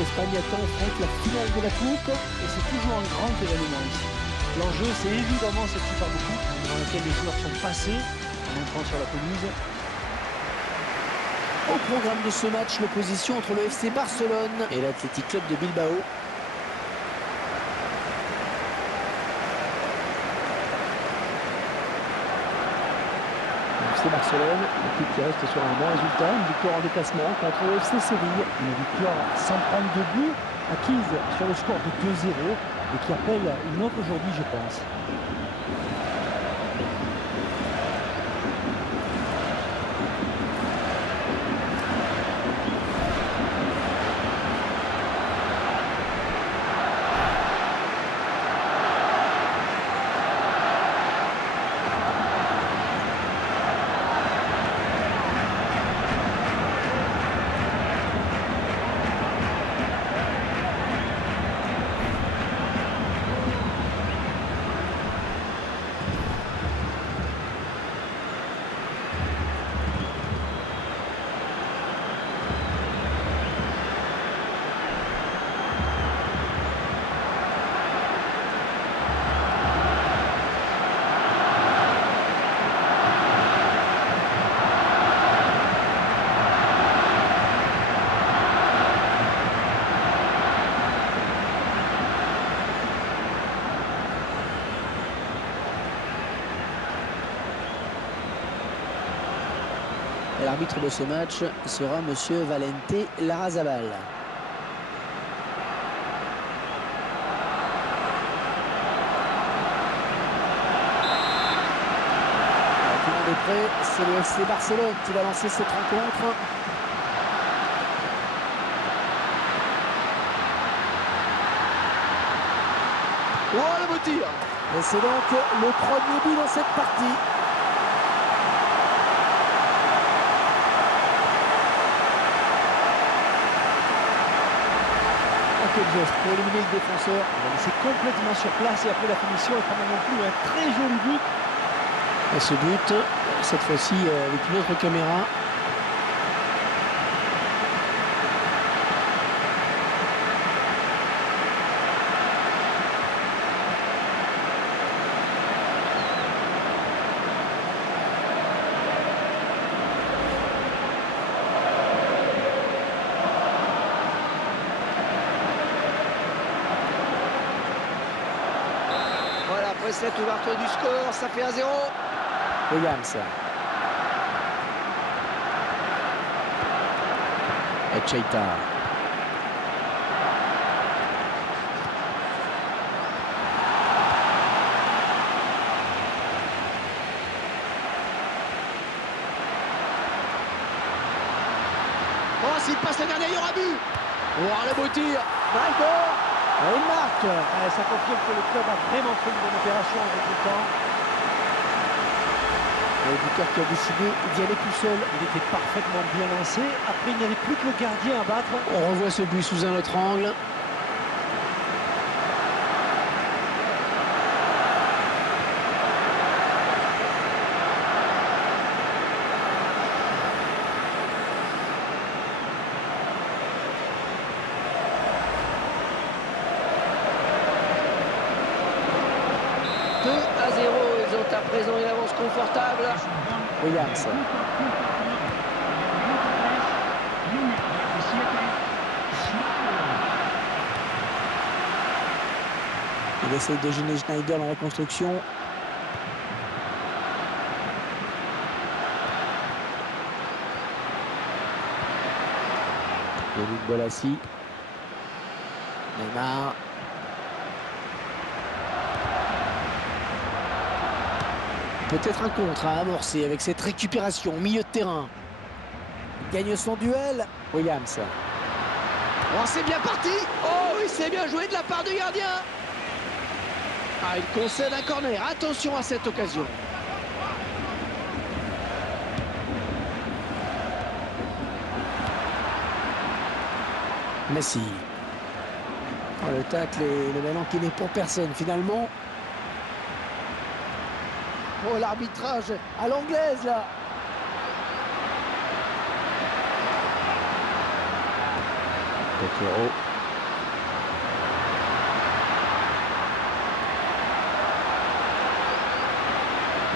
l'Espagne attend la finale de la Coupe et c'est toujours un grand événement ici. L'enjeu, c'est évidemment cette super de coupe dans laquelle les joueurs sont passés en entrant sur la pelouse. Au programme de ce match, l'opposition entre le FC Barcelone et l'Athletic Club de Bilbao. FC Barcelone, l'équipe qui reste sur un bon résultat, une victoire en déplacement contre le FC Séville, une victoire sans prendre de but, acquise sur le score de 2-0 et qui appelle une autre aujourd'hui, je pense. L'arbitre de ce match sera Monsieur Valente Larrazabal. Tout le monde est prêt, c'est le FC Barcelone qui va lancer cette rencontre. Oh, le beau tir! Et c'est donc le premier but dans cette partie. Quel geste pour éliminer le défenseur. Il va laisser complètement sur place et après la finition est quand même non plus un très joli but. Et ce but, cette fois-ci avec une autre caméra. Après cette ouverture du score, ça fait 1-0. Williams. Et Cheita. Oh, s'il passe le gardien, il y aura but. Oh, le beau tir. Maïdor. Et il marque. Ça confirme que le club a vraiment fait une bonne opération avec le temps. Le buteur qui a décidé d'y aller tout seul. Il était parfaitement bien lancé. Après, il n'y avait plus que le gardien à battre. On revoit ce but sous un autre angle. Ils ont à présent une avance confortable. Williams. Il essaye de gêner Schneider dans la construction. David Bolassi. Neymar. Peut-être un contre à amorcer avec cette récupération au milieu de terrain. Il gagne son duel. Williams. Oh, c'est bien parti. Oh oui, c'est bien joué de la part du gardien. Ah, il concède un corner. Attention à cette occasion. Messi. Oh, le tacle et le ballon qui n'est pour personne finalement. Oh, l'arbitrage à l'anglaise là. Petero.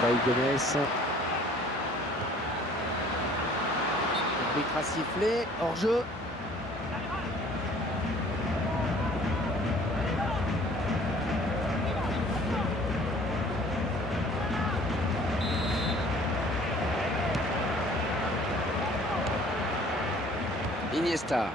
Gomez. L'arbitre a sifflé, hors-jeu. Iniesta.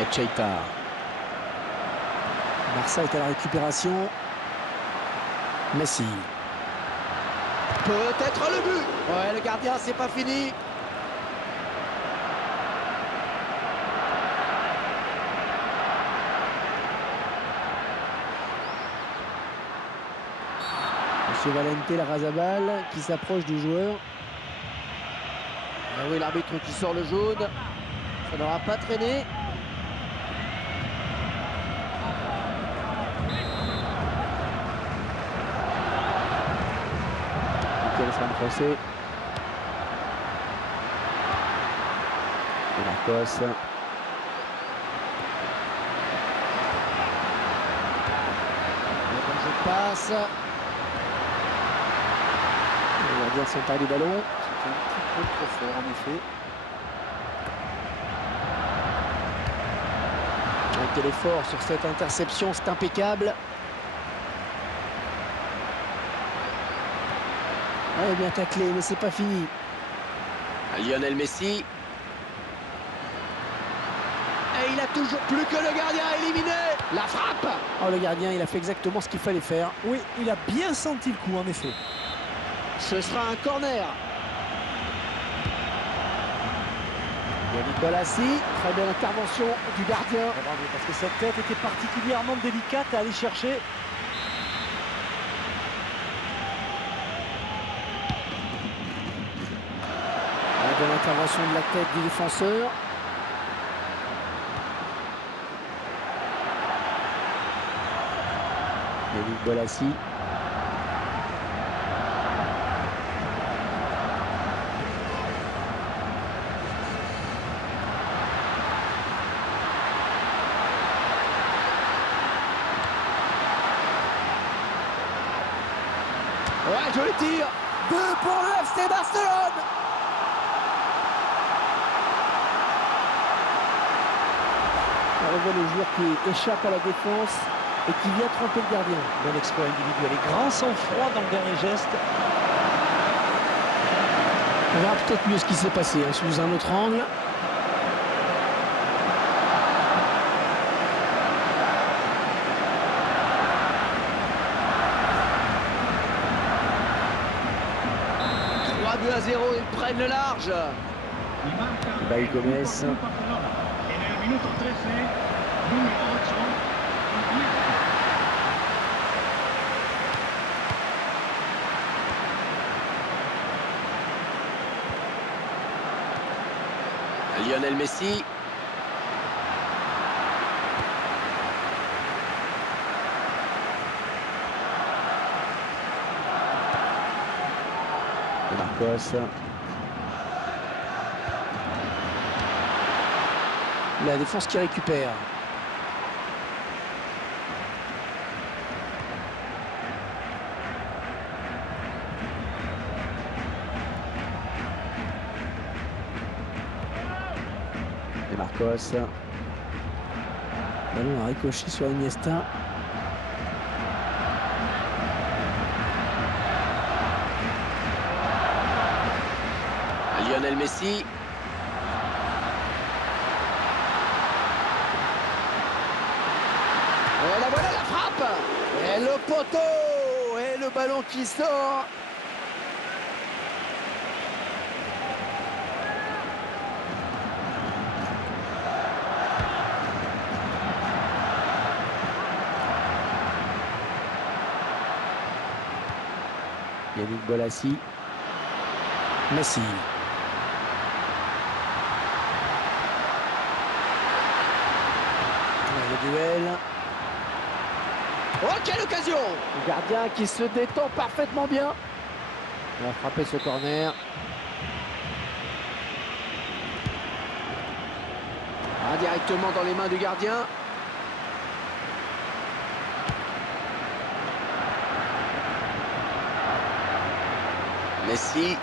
Et Keita. Barça est à la récupération. Messi. Peut-être le but. Ouais, le gardien, c'est pas fini. Monsieur Valente Larrazabal qui s'approche du joueur. Ah oui, l'arbitre qui sort le jaune. Ça n'aura pas traîné. San José. Et Marcos. Je passe. On va dire s'emparer du ballon. C'était un petit peu trop fort en effet. Avec l'effort sur cette interception, c'est impeccable. Ouais, bien taclé, mais c'est pas fini. Lionel Messi. Et il a toujours plus que le gardien éliminé. La frappe. Oh, le gardien, il a fait exactement ce qu'il fallait faire. Oui, il a bien senti le coup en effet. Ce sera un corner. Yannick Bolasie, très belle intervention du gardien. Bravo, parce que cette tête était particulièrement délicate à aller chercher. Belle intervention de la tête du défenseur. Yannick Bolasie. Ouais, joli tir. But pour le FC Barcelone. On voit le joueur qui échappe à la défense et qui vient tromper le gardien. Bon exploit individuel et grand sang-froid dans le dernier geste. On verra peut-être mieux ce qui s'est passé hein, sous un autre angle. Buts à 0, ils prennent le large. Gomez. Lionel Messi. Marcos. La défense qui récupère. Et Marcos. Ballon a ricoché sur Iniesta. Lionel Messi. Et là voilà la frappe. Et le poteau. Et le ballon qui sort. Yannick Bolasie. Messi. Le duel. Oh, quelle occasion! Le gardien qui se détend parfaitement bien. Il va frapper ce corner. Directement dans les mains du gardien. Messi.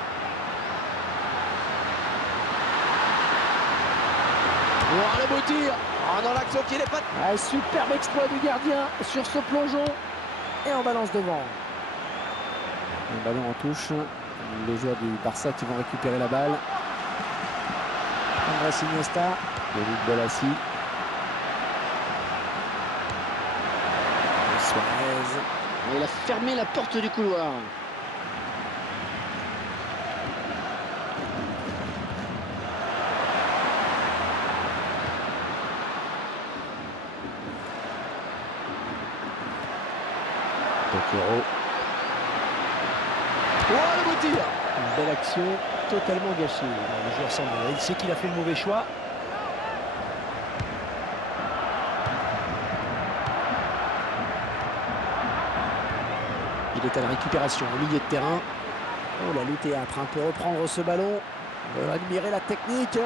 Oh, le beau tir. Oh, dans l'action qui n'est pas... Ah, superbe exploit du gardien sur ce plongeon. Et en balance devant. Un ballon en touche. Les joueurs du Barça qui vont récupérer la balle. Andrés Iniesta. David Bolassi. Suarez. Il a fermé la porte du couloir. Toquero. Oh, le beau tir. Une belle action, totalement gâchée. Le joueur s'en va. Il sait qu'il a fait le mauvais choix. Il est à la récupération au milieu de terrain. Oh, la lutte est âpre, hein, pour reprendre ce ballon. On va admirer la technique.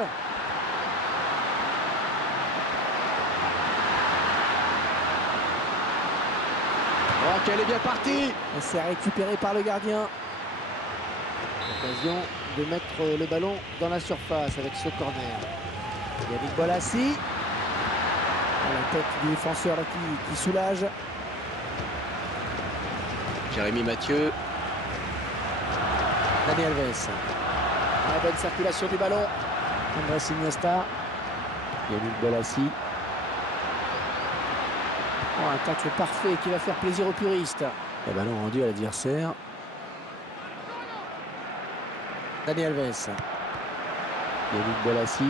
Oh, qu'elle est bien partie. C'est récupéré par le gardien. L'occasion de mettre le ballon dans la surface avec ce corner. Yannick Bolassi. La tête du défenseur là, qui soulage. Jérémy Mathieu. Dani Alves. La bonne circulation du ballon. Andrés Iniesta. Yannick Bolassi. Oh, un tacle parfait qui va faire plaisir aux puristes. Le ballon rendu à l'adversaire. Dani Alves. Yannick Bolassi.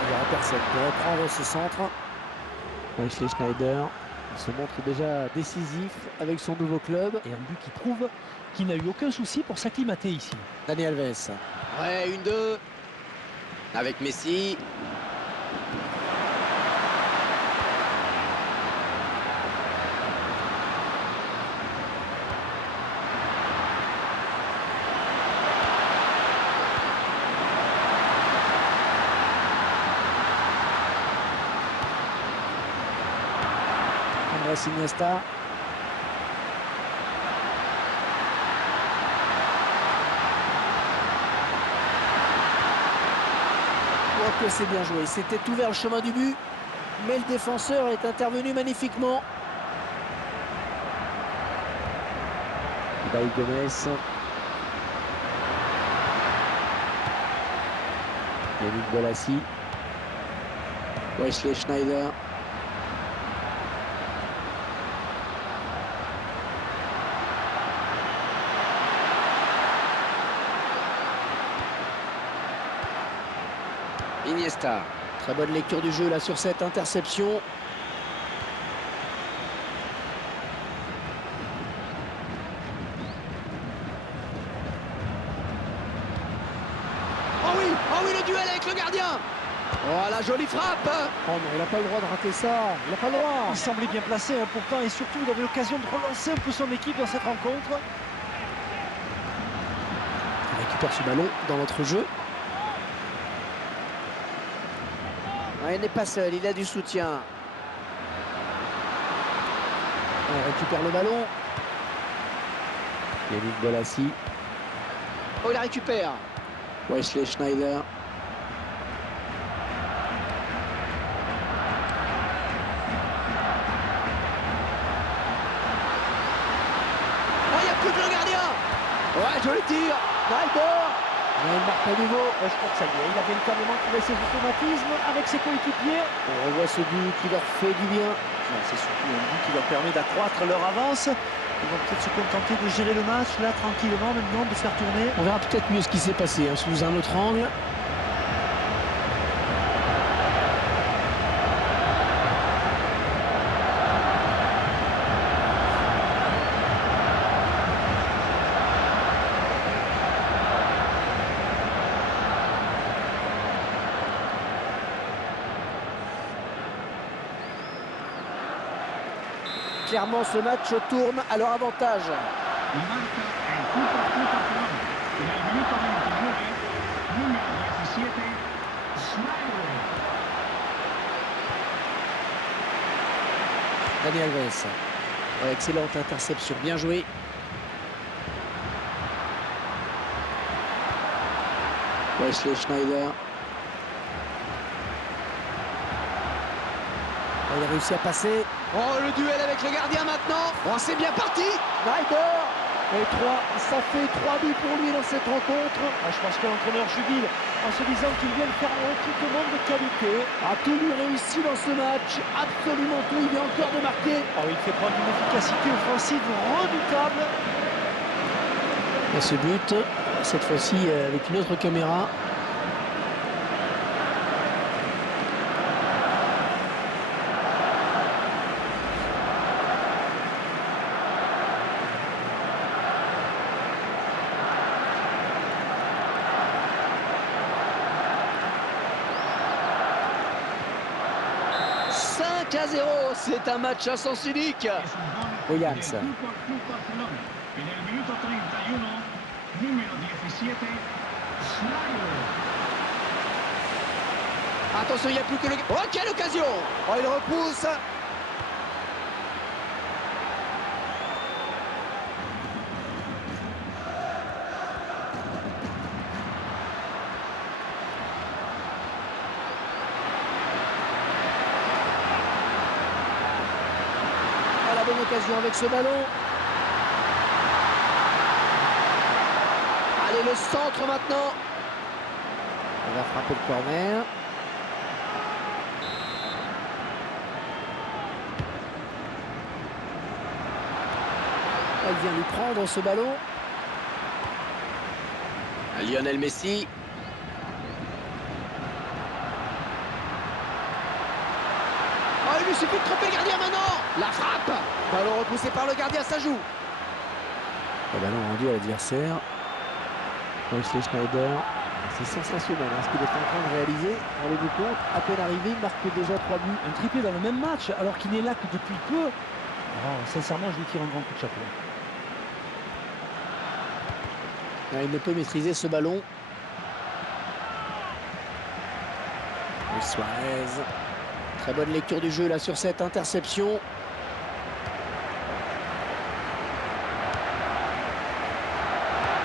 Il n'y aura personne pour reprendre ce centre. Wesley Schneider se montre déjà décisif avec son nouveau club. Et un but qui prouve qu'il n'a eu aucun souci pour s'acclimater ici. Dani Alves. Ouais, 1-2. Avec Messi. Andrés Iniesta. Oh, que c'est bien joué. C'était ouvert le chemin du but, mais le défenseur est intervenu magnifiquement. Baï Gomez. Yannick Bolassi. Wesley Schneider. Iniesta. Très bonne lecture du jeu là sur cette interception. Oh oui, le duel avec le gardien. Oh, la jolie frappe. Oh non, il n'a pas le droit de rater ça. Il n'a pas le droit. Il semblait bien placé hein, pourtant et surtout il avait l'occasion de relancer un peu son équipe dans cette rencontre. Il récupère ce ballon dans notre jeu. Il n'est pas seul, il a du soutien. On récupère le ballon. Yannick Bolassi. Oh, il la récupère. Wesley Schneider. Oh, il n'y a plus que le gardien. Ouais, joli tir. Nalbor. Mais il ne marque pas de nouveau. Je crois que ça y est, il a véritablement trouvé ses automatismes avec ses coéquipiers. On revoit ce but qui leur fait du bien. C'est surtout un but qui leur permet d'accroître leur avance. Ils vont peut-être se contenter de gérer le match là tranquillement maintenant, de faire tourner. On verra peut-être mieux ce qui s'est passé hein, sous un autre angle. clairement, ce match tourne à leur avantage. Y marca el Fútbol Club Barcelona. En el minuto 29, número 17, Schneider. Dani Alves. Ouais, excellente interception, bien joué. Wesley Schneider. Il a réussi à passer. Oh, le duel avec le gardien maintenant. Oh, c'est bien parti. Schneider. Et 3, ça fait 3 buts pour lui dans cette rencontre. Je pense que l'entraîneur jubile en se disant qu'il vient de faire un recrutement de qualité. A tout lui réussi dans ce match. Absolument tout. Il vient encore de marquer. Il fait preuve d'une efficacité offensive redoutable. Et ce but, cette fois-ci avec une autre caméra. À 0, c'est un match à sens unique. Es un gol Williams. del Fútbol Club Barcelona. En el minuto 31, número 17, Schneider. Attention, il n'y a plus que le... Oh, quelle occasion. Oh, il repousse. Bonne occasion avec ce ballon. Allez, le centre maintenant. On va frapper le corner. Elle vient lui prendre ce ballon. Lionel Messi. Oh, il lui suffit de tromper le gardien maintenant. La frappe. Ballon repoussé par le gardien, ça joue. Le ballon rendu à l'adversaire. Wesley Schneider. C'est sensationnel ce qu'il est en train de réaliser. On les compte, à peine arrivé, il marque déjà 3 buts. Un triplé dans le même match alors qu'il n'est là que depuis peu. Sincèrement, je lui tire un grand coup de chapeau. Il ne peut maîtriser ce ballon. Luis Suarez. Très bonne lecture du jeu là sur cette interception.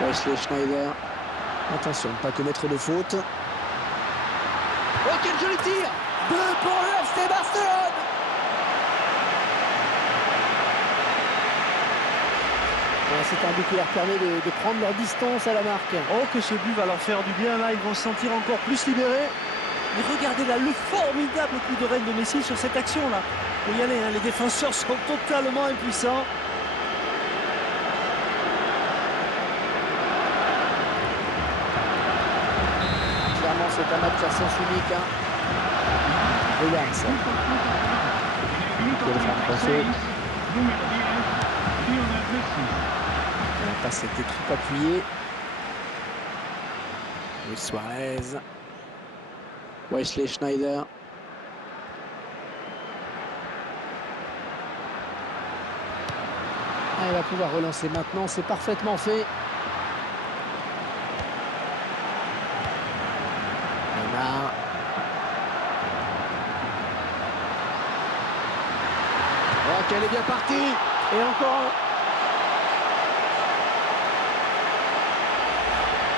Wesley Schneider. Attention de ne pas commettre de faute. Oh, quel joli tir. 2 pour le FC Barcelone. C'est un but qui leur permet de prendre leur distance à la marque. Oh, que ce but va leur faire du bien. Là, ils vont se sentir encore plus libérés. Mais regardez là, le formidable coup de reine de Messi sur cette action-là. Il faut y aller, hein. Les défenseurs sont totalement impuissants. Clairement, c'est un match à sens unique. Williams. En el minuto 36, número 10, Lionel Messi. La passe était trop appuyée. Luis Suarez. Wesley Schneider. Il va pouvoir relancer maintenant, c'est parfaitement fait. Neymar. Oh, qu'elle est bien partie. Et encore un.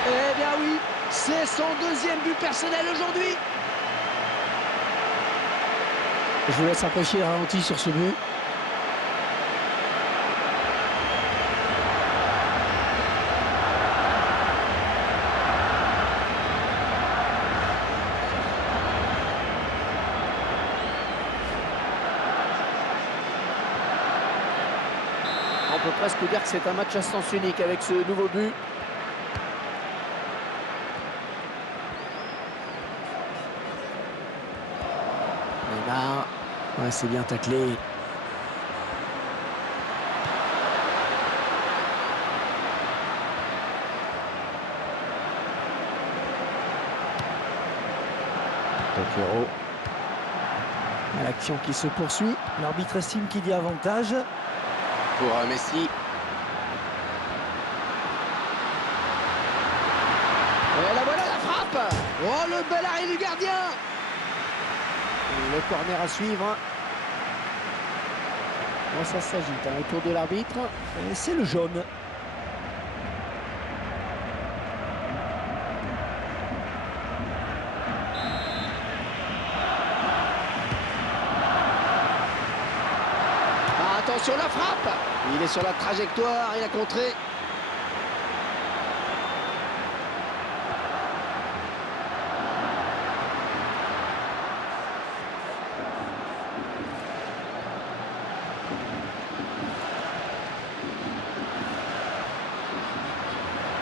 Eh bien oui, c'est son deuxième but personnel aujourd'hui. Je vous laisse apprécier le ralenti sur ce but. On peut presque dire que c'est un match à sens unique avec ce nouveau but. Neymar. Ouais, c'est bien taclé. Toquero. L'action qui se poursuit. L'arbitre estime qu'il y a avantage. Pour Messi. Et la voilà, la frappe. Oh, le bel arrêt du gardien. Et le corner à suivre. Bon, ça s'agite, un tour de l'arbitre. Et c'est le jaune. Ah, attention, la frappe. Il est sur la trajectoire, il a contré.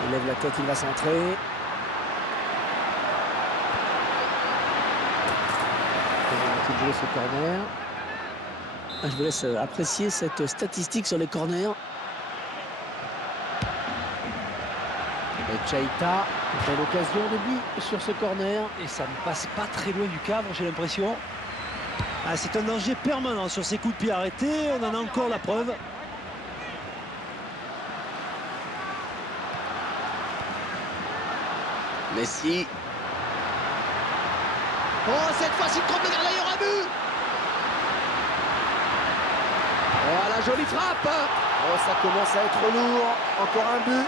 Il lève la tête, il va centrer. Il va jouer ce corner. Je vous laisse apprécier cette statistique sur les corners. Et Chaita a l'occasion de but sur ce corner. Et ça ne passe pas très loin du cadre, j'ai l'impression. Ah, c'est un danger permanent sur ces coups de pied arrêtés. On en a encore la preuve. Messi. Oh, cette fois-ci, il trompe le gardien, il y aura but. Oh, la jolie frappe. Oh, ça commence à être lourd. Encore un but.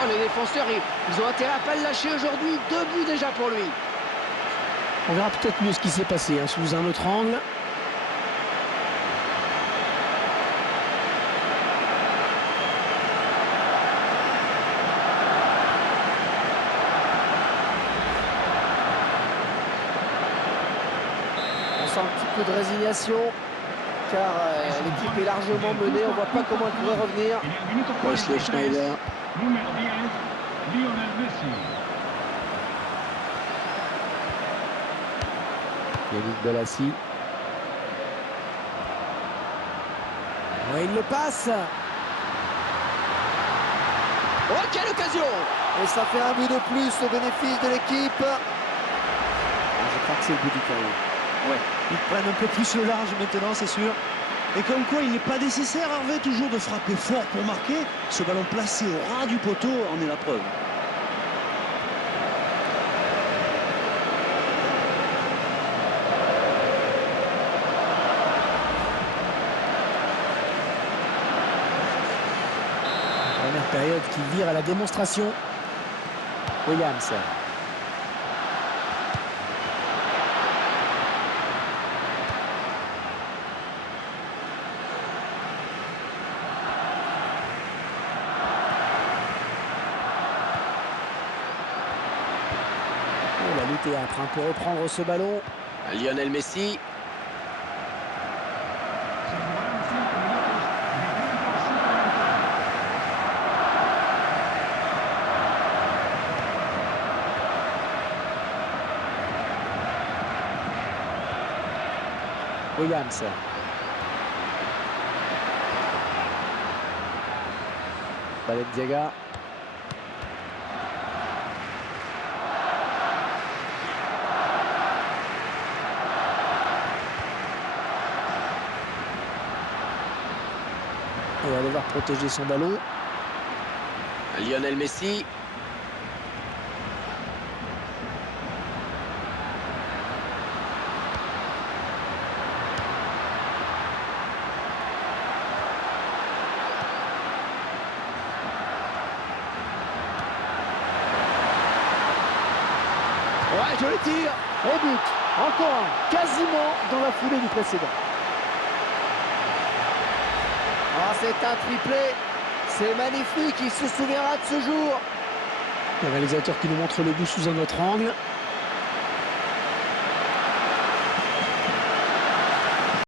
Oh, les défenseurs, ils ont intérêt à pas le lâcher aujourd'hui. 2 buts déjà pour lui. On verra peut-être mieux ce qui s'est passé sous un autre angle. On sent un petit peu de résignation car l'équipe est largement menée. On ne voit pas comment elle pourrait revenir. En el minuto Wesley 43, Schneider. número 10, Lionel Messi. Yannick Bolasie. Ouais, il le passe. Oh, quelle occasion. Et ça fait un but de plus au bénéfice de l'équipe. Je crois que c'est le but du carré. Ouais, ils prennent un peu plus le large maintenant, c'est sûr. Et comme quoi, il n'est pas nécessaire, Hervé, toujours de frapper fort pour marquer. Ce ballon placé au ras du poteau en est la preuve. Première période qui vire à la démonstration. Williams. Oh, la lutte est âpre pour reprendre ce ballon. Lionel Messi. Se jugaron 5 minutos de tiempo suplementario. Williams. Balenciaga. Il va devoir protéger son ballon. Lionel Messi. Ouais, joli tir. Et but. Encore un. Quasiment dans la foulée du précédent. Ah, c'est un triplé. C'est magnifique, il se souviendra de ce jour. Le réalisateur qui nous montre le but sous un autre angle.